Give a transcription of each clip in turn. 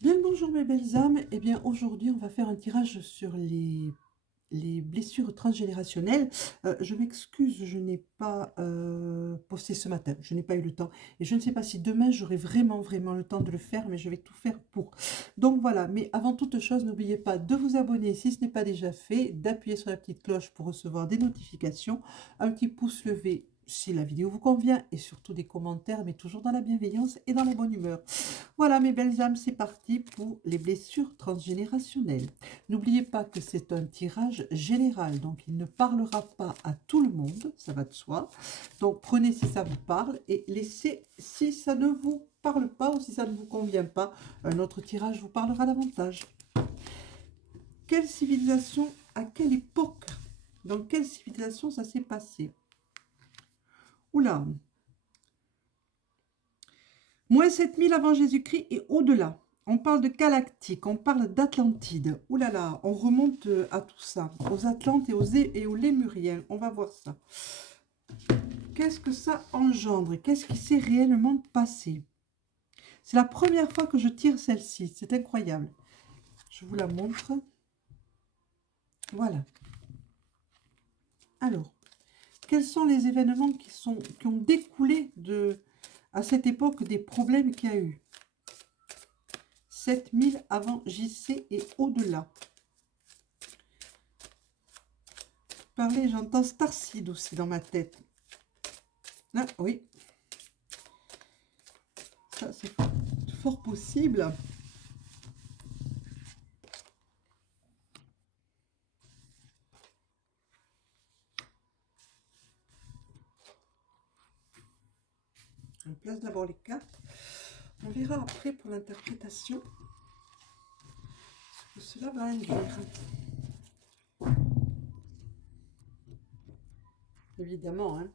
Bien le bonjour mes belles âmes, eh bien aujourd'hui on va faire un tirage sur les blessures transgénérationnelles. Je m'excuse, je n'ai pas posté ce matin, je n'ai pas eu le temps. Et je ne sais pas si demain j'aurai vraiment le temps de le faire, mais je vais tout faire pour. Donc voilà, mais avant toute chose, n'oubliez pas de vous abonner si ce n'est pas déjà fait, d'appuyer sur la petite cloche pour recevoir des notifications, un petit pouce levé si la vidéo vous convient, et surtout des commentaires, mais toujours dans la bienveillance et dans la bonne humeur. Voilà mes belles âmes, c'est parti pour les blessures transgénérationnelles. N'oubliez pas que c'est un tirage général, donc il ne parlera pas à tout le monde, ça va de soi. Donc prenez si ça vous parle et laissez si ça ne vous parle pas ou si ça ne vous convient pas. Un autre tirage vous parlera davantage. Quelle civilisation, à quelle époque, dans quelle civilisation ça s'est passé? Oula, moins 7000 avant Jésus-Christ et au-delà. On parle de galactique, on parle d'Atlantide. Ouh là là, on remonte à tout ça, aux Atlantes et aux Lémuriens. On va voir ça. Qu'est-ce que ça engendre? Qu'est-ce qui s'est réellement passé? C'est la première fois que je tire celle-ci. C'est incroyable. Je vous la montre. Voilà. Alors, quels sont les événements qui ont découlé à cette époque des problèmes qu'il y a eu? 7000 avant JC et au-delà. Parler, j'entends Starseed aussi dans ma tête. Ah oui, ça c'est fort possible. On place d'abord les cartes. On verra après pour l'interprétation ce que cela va induire. Évidemment, hein.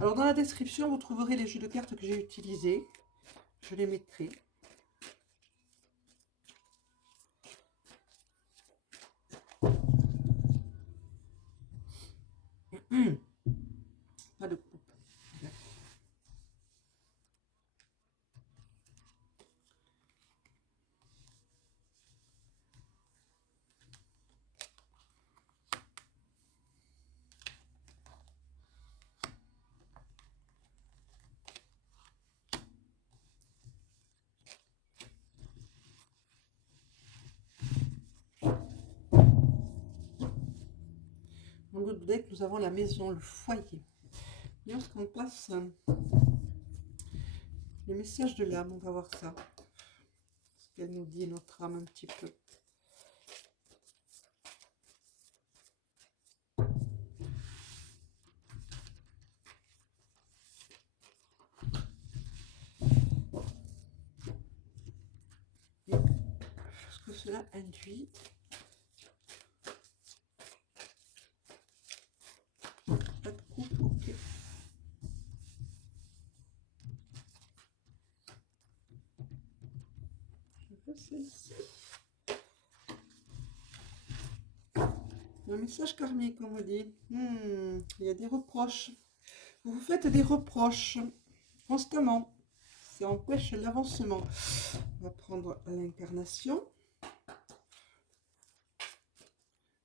Alors dans la description, vous trouverez les jeux de cartes que j'ai utilisés. Je les mettrai. Pas de coupe. Dans notre deck, nous avons la maison, le foyer. Lorsqu'on place le message de l'âme, on va voir ça. Ce qu'elle nous dit, notre âme, un petit peu. Et ce que cela induit. Pas de coupe, ok. Celle-ci. Un message karmique, on me dit. Il y a des reproches. Vous vous faites des reproches constamment. Ça empêche l'avancement. On va prendre l'incarnation.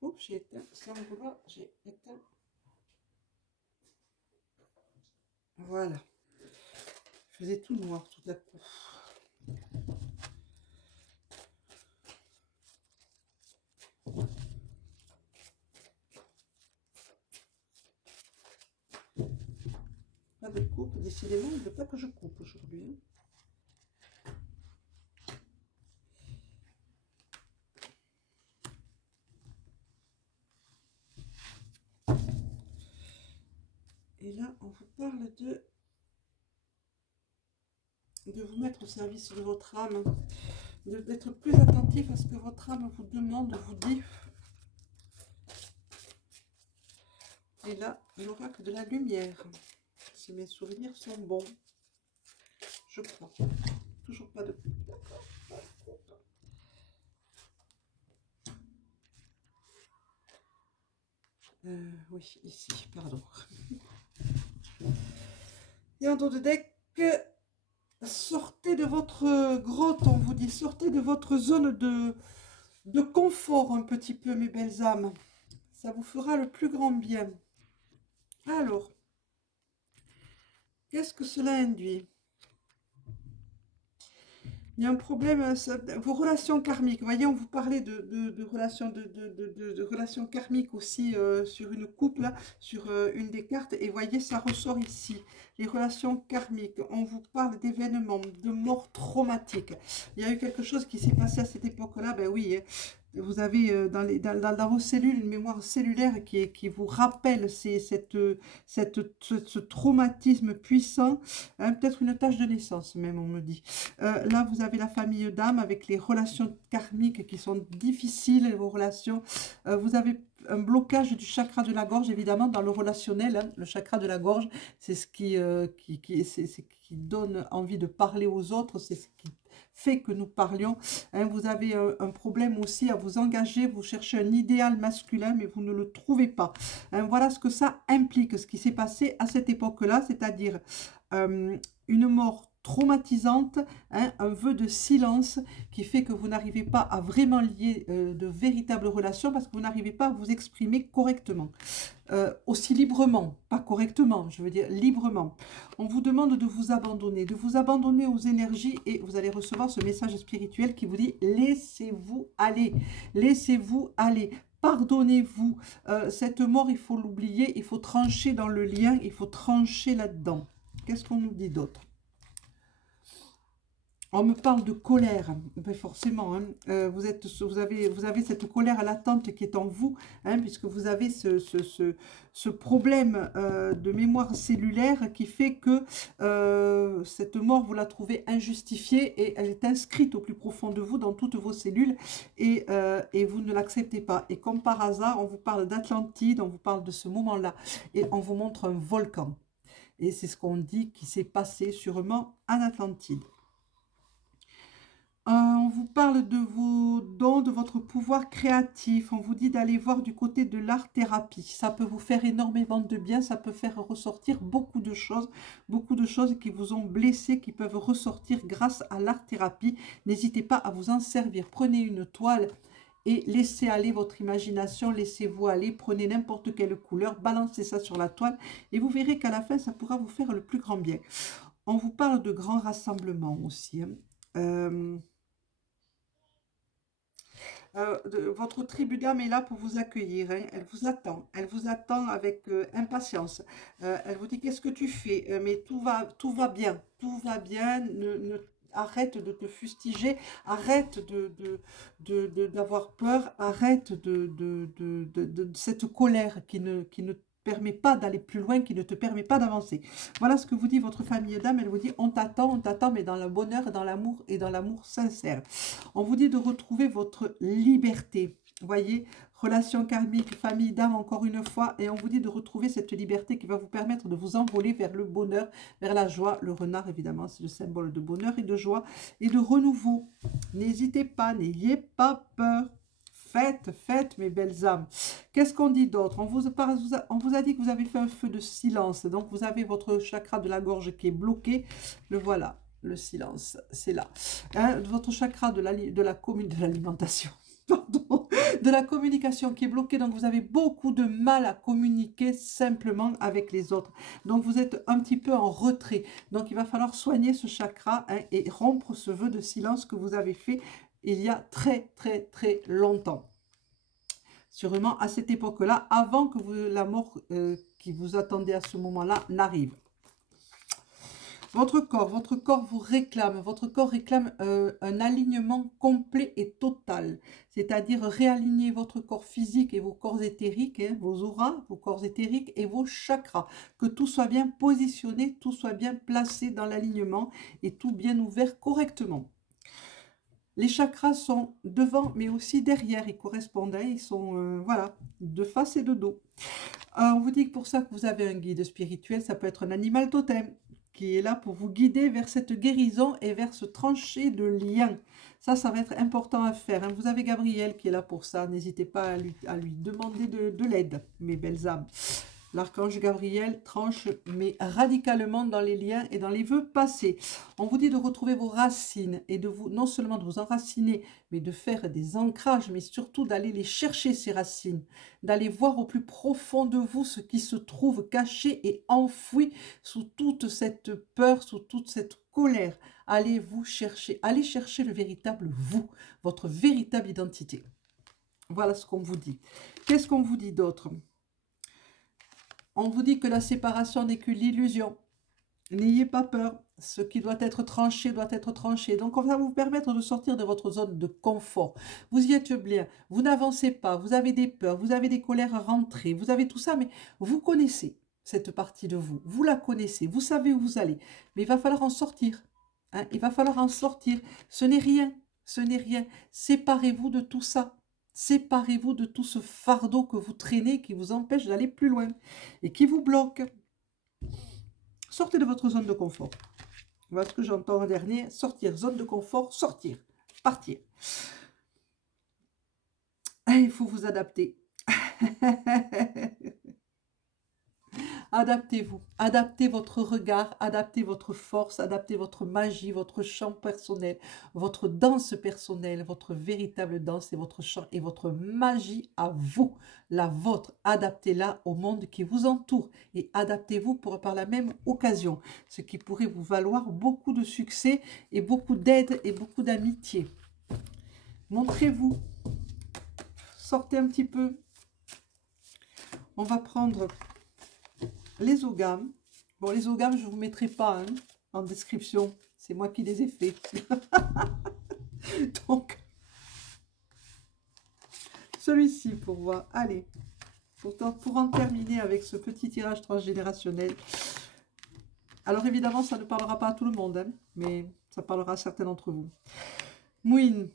Oups, j'ai éteint. Sans le vouloir, j'ai éteint. Voilà. Je faisais tout noir tout à coup. Pas de coupe, décidément, il ne veut pas que je coupe aujourd'hui. Et là, on vous parle de vous mettre au service de votre âme, d'être plus attentif à ce que votre âme vous demande, vous dit. Et là, il n'aura que de la lumière. Si mes souvenirs sont bons, je crois. Toujours pas de coupe, d'accord. Oui, ici, pardon. Et en dos de deck, Sortez de votre grotte, on vous dit, sortez de votre zone de confort un petit peu, mes belles âmes. Ça vous fera le plus grand bien. Alors, qu'est-ce que cela induit? Il y a un problème, vos relations karmiques. Vous voyez, on vous parlait de relations, de relations karmiques aussi sur une coupe, là, sur une des cartes. Et voyez, ça ressort ici. Les relations karmiques. On vous parle d'événements, de morts traumatiques. Il y a eu quelque chose qui s'est passé à cette époque-là. Ben oui, hein. Vous avez dans vos cellules une mémoire cellulaire qui vous rappelle ce traumatisme puissant. Hein, peut-être une tâche de naissance même, on me dit. Là, vous avez la famille d'âme avec les relations karmiques qui sont difficiles, vos relations. Vous avez un blocage du chakra de la gorge, évidemment, dans le relationnel. Hein. Le chakra de la gorge, c'est ce c'est ce qui donne envie de parler aux autres, c'est ce qui fait que nous parlions. Hein. Vous avez un problème aussi à vous engager, vous cherchez un idéal masculin, mais vous ne le trouvez pas. Hein. Voilà ce que ça implique, ce qui s'est passé à cette époque-là, c'est-à-dire une mort traumatisante, hein, un vœu de silence qui fait que vous n'arrivez pas à vraiment lier de véritables relations parce que vous n'arrivez pas à vous exprimer correctement. Aussi librement, pas correctement, je veux dire librement. On vous demande de vous abandonner aux énergies et vous allez recevoir ce message spirituel qui vous dit laissez-vous aller, laissez-vous aller. Pardonnez-vous. Cette mort, il faut l'oublier, il faut trancher dans le lien, il faut trancher là-dedans. Qu'est-ce qu'on nous dit d'autre? On me parle de colère, ben forcément, hein. Vous avez cette colère latente qui est en vous, hein, puisque vous avez ce problème de mémoire cellulaire qui fait que cette mort, vous la trouvez injustifiée et elle est inscrite au plus profond de vous, dans toutes vos cellules, et vous ne l'acceptez pas. Et comme par hasard, on vous parle d'Atlantide, on vous parle de ce moment-là, et on vous montre un volcan. Et c'est ce qu'on dit qui s'est passé sûrement en Atlantide. On vous parle de vos dons, de votre pouvoir créatif. On vous dit d'aller voir du côté de l'art-thérapie. Ça peut vous faire énormément de bien. Ça peut faire ressortir beaucoup de choses qui vous ont blessé, qui peuvent ressortir grâce à l'art-thérapie. N'hésitez pas à vous en servir. Prenez une toile et laissez aller votre imagination. Laissez-vous aller. Prenez n'importe quelle couleur. Balancez ça sur la toile et vous verrez qu'à la fin, ça pourra vous faire le plus grand bien. On vous parle de grands rassemblements aussi. Hein. Votre tribu d'âme est là pour vous accueillir, hein. Elle vous attend avec impatience. Elle vous dit qu'est-ce que tu fais? Mais tout va bien, arrête de te fustiger, arrête d'avoir peur, arrête de cette colère qui ne permet pas d'aller plus loin, qui ne te permet pas d'avancer. Voilà ce que vous dit votre famille d'âme. Elle vous dit on t'attend, mais dans le bonheur, dans l'amour et dans l'amour sincère. On vous dit de retrouver votre liberté. Voyez, relation karmique, famille d'âme encore une fois. Et on vous dit de retrouver cette liberté qui va vous permettre de vous envoler vers le bonheur, vers la joie. Le renard, évidemment, c'est le symbole de bonheur et de joie et de renouveau. N'hésitez pas, n'ayez pas peur. Faites, mes belles âmes. Qu'est-ce qu'on dit d'autre? On vous a dit que vous avez fait un feu de silence. Donc, vous avez votre chakra de la gorge qui est bloqué. Le voilà, le silence, c'est là. Hein, votre chakra de l'alimentation. Pardon, de la communication qui est bloquée. Donc, vous avez beaucoup de mal à communiquer simplement avec les autres. Donc, vous êtes un petit peu en retrait. Donc, il va falloir soigner ce chakra, hein, et rompre ce vœu de silence que vous avez fait il y a très longtemps. Sûrement à cette époque-là, avant que la mort qui vous attendait à ce moment-là n'arrive. Votre corps vous réclame, un alignement complet et total. C'est-à-dire réaligner votre corps physique et vos corps éthériques, hein, vos auras, vos corps éthériques et vos chakras. Que tout soit bien positionné, tout soit bien placé dans l'alignement et tout bien ouvert correctement. Les chakras sont devant, mais aussi derrière. Ils correspondent, hein, ils sont voilà, de face et de dos. On vous dit que pour ça que vous avez un guide spirituel, ça peut être un animal totem qui est là pour vous guider vers cette guérison et vers ce trancher de lien. Ça va être important à faire. Hein. Vous avez Gabriel qui est là pour ça. N'hésitez pas à lui demander de l'aide, mes belles âmes. L'archange Gabriel tranche, mais radicalement dans les liens et dans les vœux passés. On vous dit de retrouver vos racines et de vous, non seulement de vous enraciner, mais de faire des ancrages, mais surtout d'aller les chercher, ces racines, d'aller voir au plus profond de vous ce qui se trouve caché et enfoui sous toute cette peur, sous toute cette colère. Allez vous chercher, allez chercher le véritable vous, votre véritable identité. Voilà ce qu'on vous dit. Qu'est-ce qu'on vous dit d'autre? On vous dit que la séparation n'est que l'illusion. N'ayez pas peur. Ce qui doit être tranché doit être tranché. Donc, on va vous permettre de sortir de votre zone de confort. Vous y êtes bien. Vous n'avancez pas. Vous avez des peurs. Vous avez des colères à rentrer. Vous avez tout ça. Mais vous connaissez cette partie de vous. Vous la connaissez. Vous savez où vous allez. Mais il va falloir en sortir. Hein, il va falloir en sortir. Ce n'est rien. Ce n'est rien. Séparez-vous de tout ça. Séparez-vous de tout ce fardeau que vous traînez qui vous empêche d'aller plus loin et qui vous bloque. Sortez de votre zone de confort. Voilà ce que j'entends en dernier. Sortir, zone de confort, sortir, partir. Et il faut vous adapter. Adaptez-vous, adaptez votre regard, adaptez votre force, adaptez votre magie, votre chant personnel, votre danse personnelle, votre véritable danse et votre chant et votre magie à vous, la vôtre. Adaptez-la au monde qui vous entoure et adaptez-vous pour par la même occasion, ce qui pourrait vous valoir beaucoup de succès et beaucoup d'aide et beaucoup d'amitié. Montrez-vous, sortez un petit peu. On va prendre les ogames. Bon, les ogames, je ne vous mettrai pas hein, en description. C'est moi qui les ai faits. Donc, celui-ci pour voir. Allez, pour en terminer avec ce petit tirage transgénérationnel. Alors, évidemment, ça ne parlera pas à tout le monde, hein, mais ça parlera à certains d'entre vous. Mouine.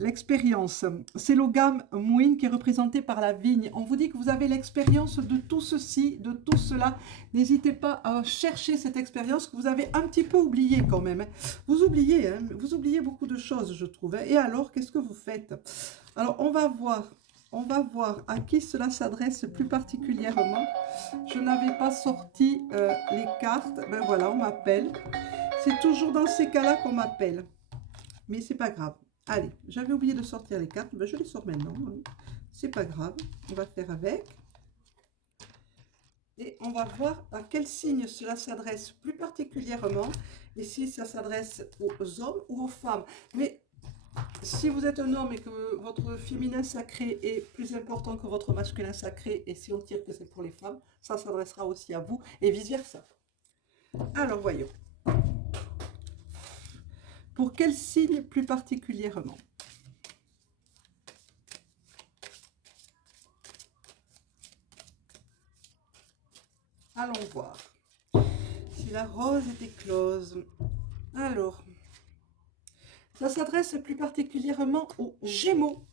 L'expérience, c'est l'ogame Mouine qui est représenté par la vigne. On vous dit que vous avez l'expérience de tout ceci, de tout cela. N'hésitez pas à chercher cette expérience que vous avez un petit peu oubliée quand même. Vous oubliez beaucoup de choses, je trouve. Et alors, qu'est-ce que vous faites? Alors, on va voir à qui cela s'adresse plus particulièrement. Je n'avais pas sorti les cartes. Ben voilà, on m'appelle. C'est toujours dans ces cas-là qu'on m'appelle. Mais c'est pas grave. Allez, j'avais oublié de sortir les cartes, ben je les sors maintenant, hein. C'est pas grave, on va faire avec. Et on va voir à quel signe cela s'adresse plus particulièrement, et si ça s'adresse aux hommes ou aux femmes. Mais si vous êtes un homme et que votre féminin sacré est plus important que votre masculin sacré, et si on tire que c'est pour les femmes, ça s'adressera aussi à vous, et vice-versa. Alors, voyons. Pour quel signe plus particulièrement? Allons voir. Si la rose est éclose. Alors, ça s'adresse plus particulièrement aux Gémeaux.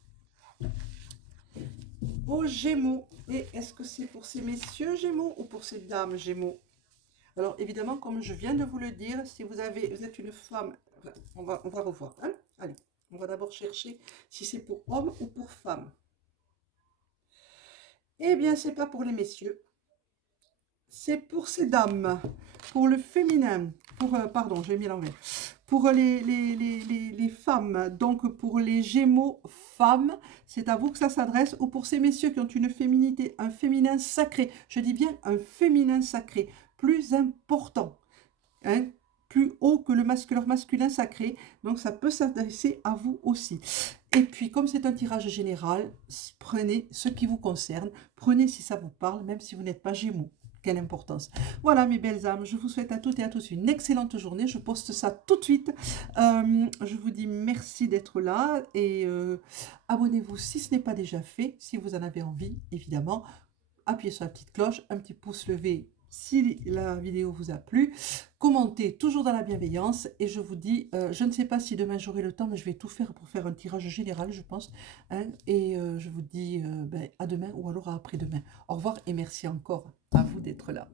Aux Gémeaux. Et est-ce que c'est pour ces messieurs Gémeaux ou pour ces dames Gémeaux? Alors, évidemment, comme je viens de vous le dire, si vous êtes une femme... On va revoir. Hein? Allez, on va d'abord chercher si c'est pour homme ou pour femme. Eh bien, c'est pas pour les messieurs. C'est pour ces dames. Pour le féminin. Pardon, j'ai mis l'envers. Pour les femmes. Donc, pour les Gémeaux femmes, c'est à vous que ça s'adresse. Ou pour ces messieurs qui ont une féminité, un féminin sacré. Je dis bien un féminin sacré. Plus important. Hein? Plus haut que leur masculin sacré, donc ça peut s'adresser à vous aussi. Et puis, comme c'est un tirage général, prenez ce qui vous concerne, prenez si ça vous parle, même si vous n'êtes pas Gémeaux. Quelle importance. Voilà mes belles âmes, je vous souhaite à toutes et à tous une excellente journée, je poste ça tout de suite. Je vous dis merci d'être là et abonnez-vous si ce n'est pas déjà fait, si vous en avez envie, évidemment. Appuyez sur la petite cloche, un petit pouce levé si la vidéo vous a plu, commentez toujours dans la bienveillance et je vous dis, je ne sais pas si demain j'aurai le temps, mais je vais tout faire pour faire un tirage général, je pense, hein, et je vous dis à demain ou alors à après-demain. Au revoir et merci encore à vous d'être là.